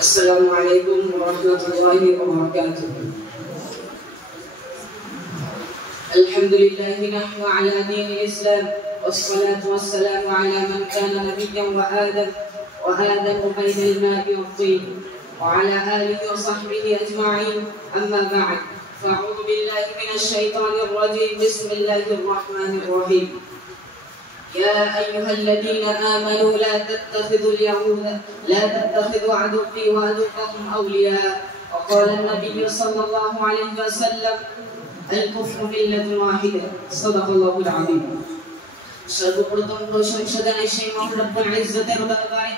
السلام عليكم ورحمة الله وبركاته. الحمد لله نحن على دين الإسلام، والصلاة والسلام على من كان نبيا وآدم بين الماء والطين، وعلى آله وصحبه أجمعين. أما بعد، فأعوذ بالله من الشيطان الرجيم. بسم الله الرحمن الرحيم. يا أيها الذين آمنوا لا تتخذوا عدوي وعدوكم أولياء. وقال النبي صلى الله عليه وسلم: الكفر ملة واحدة. صدق الله العظيم. সর্বপ্রথম প্রশংসা জানাই সেই মহান রব্বুল ইজ্জতের দরবারে,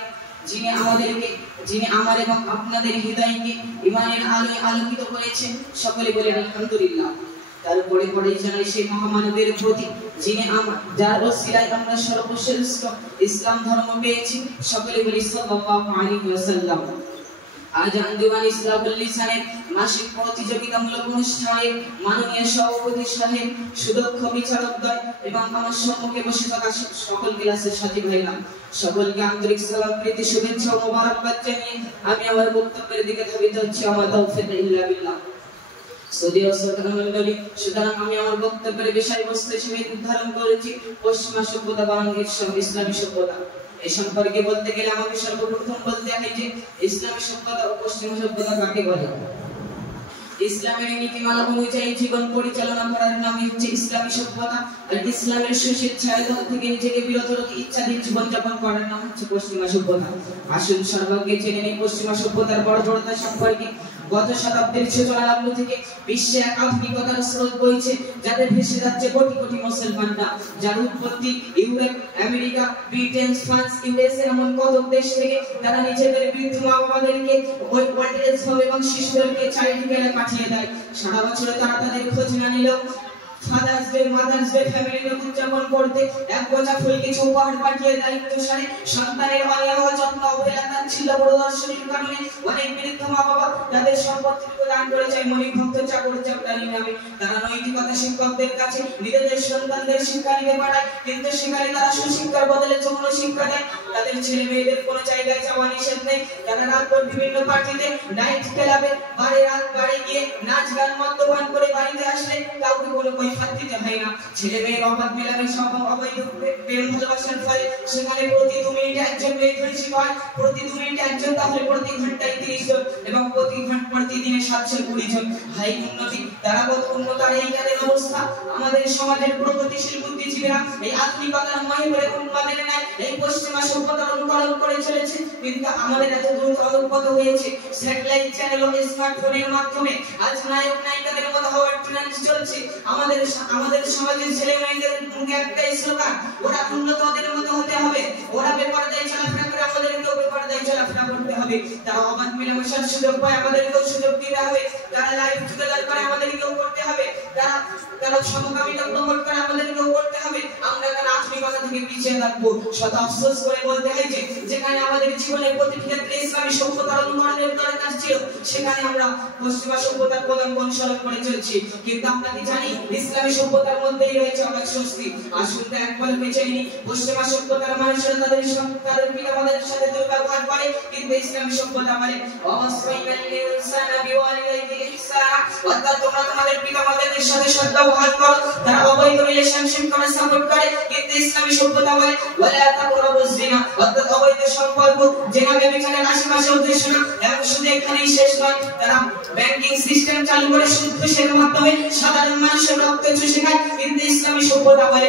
যিনি আমার এবং আপনাদের হৃদয়কে ঈমানের আলোয় আলোকিত করেছেন। সকলে বলেন আলহামদুলিল্লাহ। তারপরে জানাই সেই মহামানবের প্রতি, যার ওসিলায় আমরা সর্বশ্রেষ্ঠ ইসলাম ধর্ম পেয়েছি। সকলে বলি সাল্লাল্লাহু আলাইহি ওয়াসাল্লাম। আজ আঞ্জুমান ইসলাহুল লিসানের মাসিক প্রতিযোগিতামূলক অনুষ্ঠানে মাননীয় সভাপতি সাহেব, সুদক্ষ বিচারকদ্বয় এবং আমার সম্মুখে বসে থাকা সকল ক্লাসের সাথী ভাইরা, সকলকে আন্তরিক সালাম, প্রীতি, শুভেচ্ছা ও মোবারকবাদ জানিয়ে আমি আমার বক্তব্যের দিকে ধাবিত হচ্ছি। আমার তাওফীক ইল্লা বিল্লাহ। সুতরাং আমি আমার বক্তব্যের বিষয়বস্তু হিসেবে নির্ধারণ করেছি পশ্চিমা সভ্যতা বনাম ইসলামী সভ্যতা। এই সম্পর্কে বলতে গেলে আমাকে সর্বপ্রথম বলতে হয় যে ইসলামী সভ্যতা ও পশ্চিমা সভ্যতা কাকে বলে। ইসলামের নীতিমালা অনুযায়ী জীবন পরিচালনা করার নামই হচ্ছে ইসলামী সভ্যতা, আর ইসলামের সুশিক্ষায় থেকে নিজেকে বিরত রেখে ইচ্ছাধীন জীবনযাপন করার নাম হচ্ছে পশ্চিমা সভ্যতা। আসুন সর্বাগ্রে জেনে নিই পশ্চিমা সভ্যতার বড়তা সম্পর্কে। গত শতাব্দীর সূচনা লগ্ন থেকে বিশ্বে এক আধুনিকতার স্রোত বইছে, যাতে ভেসে যাচ্ছে কোটি কোটি মুসলমানরা, যার উৎপত্তি Europe, America, Britain, France, USA এমন কত দেশ থেকে। তারা নিজেদের বৃদ্ধ মা বাবাদেরকে ওই ওল্ডেজ হোম এবং শিশুদেরকে চাইল্ড কেয়ারে পাঠিয়ে দেয়। সারা বছরে তারা তাদের খোঁজ না নিলেও father's day, mother's day, family day উদযাপন করতে এক বোঝা ফুল কিছু উপহার পাঠিয়ে দায়িত্ব সারে সন্তানের অনিয়ম, যত্ন, অবহেলা, তাচ্ছিল্য প্রদর্শনের কারণে অনেক বৃদ্ধ মা বাবা তাদের সম্পত্তিটুকু দান করে যায় মনিক ভক্ত চাকর চাকরানি নামে। তারা নৈতিকতা শিক্ষকদের কাছে নিজেদের সন্তানদের শিক্ষা নিতে পাঠায়, কিন্তু সেখানে তারা সুশিক্ষার বদলে যৌন শিক্ষা দেয়। তাদের ছেলে মেয়েদের কোনো জায়গায় যাওয়া নিষেধ নেই। তারা রাতভর বিভিন্ন পার্টিতে, নাইট ক্লাবে, বাড়ি গিয়ে নাচ গান মদ্যপান করে বাড়িতে আসলে কাউকে কোনো কৈফিয়ত দিতে হয় না। ছেলে মেয়ের অবাধ মেলামেশা এবং অবৈধ প্রেম ভালোবাসার ফলে সেখানে প্রতি 2 মিনিটে একজন মেয়ে ধর্ষিত হয়, প্রতি 2 মিনিটে একজন, তাহলে প্রতি ঘন্টায় 30 জন এবং প্রতিদিনে 720 জন। হাই উন্নতি, তারা কত উন্নতার এই জ্ঞানের অবস্থা। আমাদের সমাজের প্রগতিশীল বুদ্ধিজীবীরা এই আধুনিকতার ময় করে উন্মাদের নেয় এই পশ্চিমা সভ্যতার অনুকরণ করে চলেছে, কিন্তু আমাদের এত দ্রুত অবগত হয়েছে স্যাটেলাইট চ্যানেল ও স্মার্টফোনের মাধ্যমে আজ নায়ক নায়িকাদের মতো হওয়ার ট্রেন্ড চলছে। আমাদের সমাজের ছেলে মেয়েদের মুখে একটাই স্লোগান, ওরা উন্নত ওদের মতো হতে হবে, ওরা বেপরদায় চলাফেরা করে, আমাদেরকেও বেপরদায় চলাফেরা করতে হবে। তারা অবাধ মেলামেশার সুযোগ পায়, আমাদেরকেও সুযোগ দিতে হবে। তারা লাইফ টুগেদার করে, আমাদেরকেও করতে হবে। তারা সমকামিতা প্রমোট করে, আমাদেরকেও করতে হবে। আমরা কেন আধুনিকতা থেকে পিছিয়ে থাকবো? শত আফসোস করে বলতে হয় যে যেখানে আমাদের জীবনের প্রতিটি ক্ষেত্রে ইসলামী সভ্যতার অনুকরণের দরকার ছিল, সেখানে আমরা পশ্চিমা সভ্যতার পদাঙ্ক অনুসরণ করে চলছি। কিন্তু আমরা কি জানি ইসলামী সভ্যতার মধ্যেই রয়েছে অনেক স্বস্তি। আসুন তো একবার বেছে নিই, পশ্চিমা সভ্যতার মানুষেরা তাদের পিতামাতাদের সাথে দুর্ব্যবহার করে, কিন্তু ইসলামী সভ্যতা বলে অর্থাৎ তোমরা তোমাদের পিতামাতাদের সাথে সদ্ব্যবহার করো। তারা অবৈধ রিলেশনশিপ করে সাপোর্ট করে, কিন্তু ইসলামী সভ্যতা বলে ওয়ালা তাকরাবুজ জিনা, অর্থাৎ অবৈধ সম্পর্ক, জেনা ব্যভিচারের আশেপাশে উদ্দেশ্য না। এবং শুধু এখানেই শেষ নয়, তারা ব্যাংকিং সিস্টেম চালু করে সুদ ঘুষের মাধ্যমে সাধারণ মানুষের রক্ত চুষে খায়, কিন্তু ইসলামী সভ্যতা বলে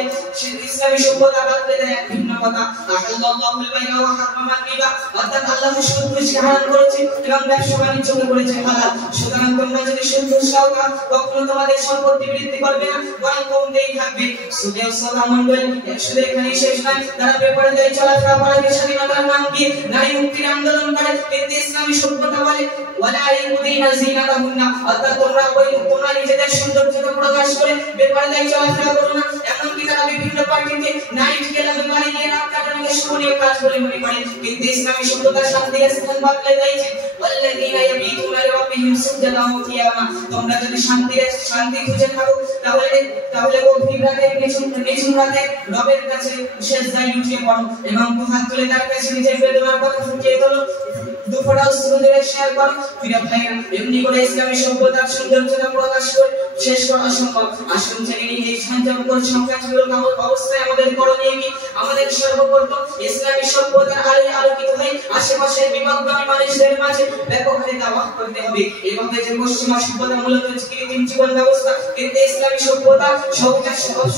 ইসলামী সভ্যতা বাদলে এক ভিন্ন কথা। আল্লাহুল বাইনা ওয়া হারামাল রিবা, অর্থাৎ আল্লাহ সুদ ঘুষকে হারাম করেছে এবং ব্যবসা বাণিজ্যকে করেছে হালাল। সুতরাং তোমরা যদি সুদ ঘুষ খাও, কখনো তোমাদের সম্পত্তি বৃদ্ধি করবে না, বরং কমতেই থাকবে। সুদেও সালাম মণ্ডল শুধু এখানেই শেষ নয়, তারা বেপরদায় চলাফেরা করে স্বাধীনতার নাম দিয়ে নারী মুক্তির আন্দোলন করে, কিন্তু ইসলামী সভ্যতা বলে ওয়ালা ইয়াকুদিনা জিনাতাহুন্না, অর্থাৎ তোমরা নিজেদের সৌন্দর্যকে প্রকাশ করে বেপরদায় চলাফেরা করো না। এমনকি তারা বিভিন্ন পার্টিতে, নাইট ক্লাবে বাড়ি গিয়ে রাত কাটানোকে শুভনীয় কাজ বলে মনে করে, কিন্তু ইসলামী সভ্যতার শান্তির স্থান বদলে দিয়েছে। ওয়াল্লাযীনা ইয়াবিতুনা লিরাব্বিহিম সুজদান ওয়া কিয়ামা, তোমরা যদি শান্তি খুঁজে থাকো, তাহলে গভীর রাতে নিঝুম রাতে রবের কাছে সেজদায় লুটিয়ে পড়ো এবং দুহাত তুলে তার কাছে নিজের বেদনার কথা ফুটিয়ে তোলো। ফটো সুন্দর শেয়ার করো। প্রিয় ভাইরা, এমনি করে ইসলামী সভ্যতার সৌন্দর্যতা প্রকাশ করে শেষ করা সম্ভব। আসুন জেনে নিই এই শান্তিপূর্ণ সংখ্যাগুলোর অবস্থায় আমাদের করণীয় কি। আমাদের সর্বপ্রথম ইসলামী সভ্যতার আলোয় আলোকিত হয়ে আশেপাশের বিভক্তময় মানুষদের মাঝে ব্যাপক হারে দাওয়াত করতে হবে। এভাবে যে পশ্চিমা সভ্যতা মূলত কৃত্রিম জীবন ব্যবস্থা, কিন্তু ইসলামী সভ্যতা সহজাত সহজ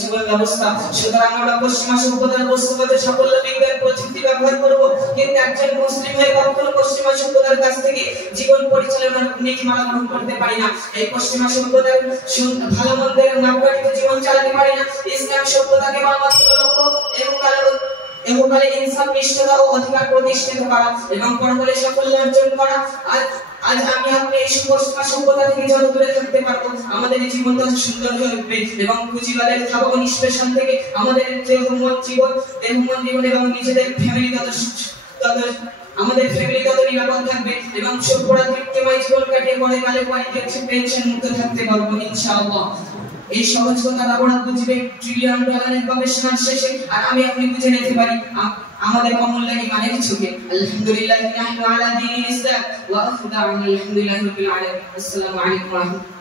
জীবন ব্যবস্থা। সুতরাং আমরা পশ্চিমা সভ্যতার বস্তুগত সাফল্য, বিজ্ঞান, প্রযুক্তি ব্যবহার করব, কিন্তু একজন মুসলিম হয়ে কখনো পশ্চিমা সভ্যতার কাছ থেকে জীবন পরিচালনার নীতিমালা গ্রহণ করতে পারি না। এই পশ্চিমা সভ্যতার ভালো মন্দের নামকাঠিত জীবন চালাতে পারি না। ইসলামী সভ্যতাকে মানবতার লক্ষ্য এহকালে ইনসাফ, নিষ্ঠতা ও অধিকার প্রতিষ্ঠিত করা এবং পরকালে সাফল্য অর্জন করা। আজ আমি আপনি এই পশ্চিমা সভ্যতা থেকে যত দূরে থাকতে পারবো, আমাদের জীবন তত সুন্দর হয়ে উঠবে এবং পুঁজিবাদের থাবা ও নিষ্পেষণ থেকে আমাদের দেহমন জীবন এবং নিজেদের ফ্যামিলি আমাদের ফ্যামিলি তত নিরাপদ থাকবে এবং সুপরাতৃপ্তিময় জীবন কাটিয়ে পরে কালে পেনশন মুক্ত থাকতে পারবো ইনশাআল্লাহ। এই সহজ কথা আমরা বুঝবে ট্রিলিয়ন ডলারের গবেষণার শেষে, আর আমি আপনি বুঝে নিতে পারি আমাদের অমূল্য ইমানের চোখে। আলহামদুলিল্লাহ নাহনু আলা দীনিল ইসলাম ওয়া আখদা'ু আলহামদুলিল্লাহি রাব্বিল আলামিন। আসসালামু আলাইকুম ওয়া রাহমাতুল্লাহ।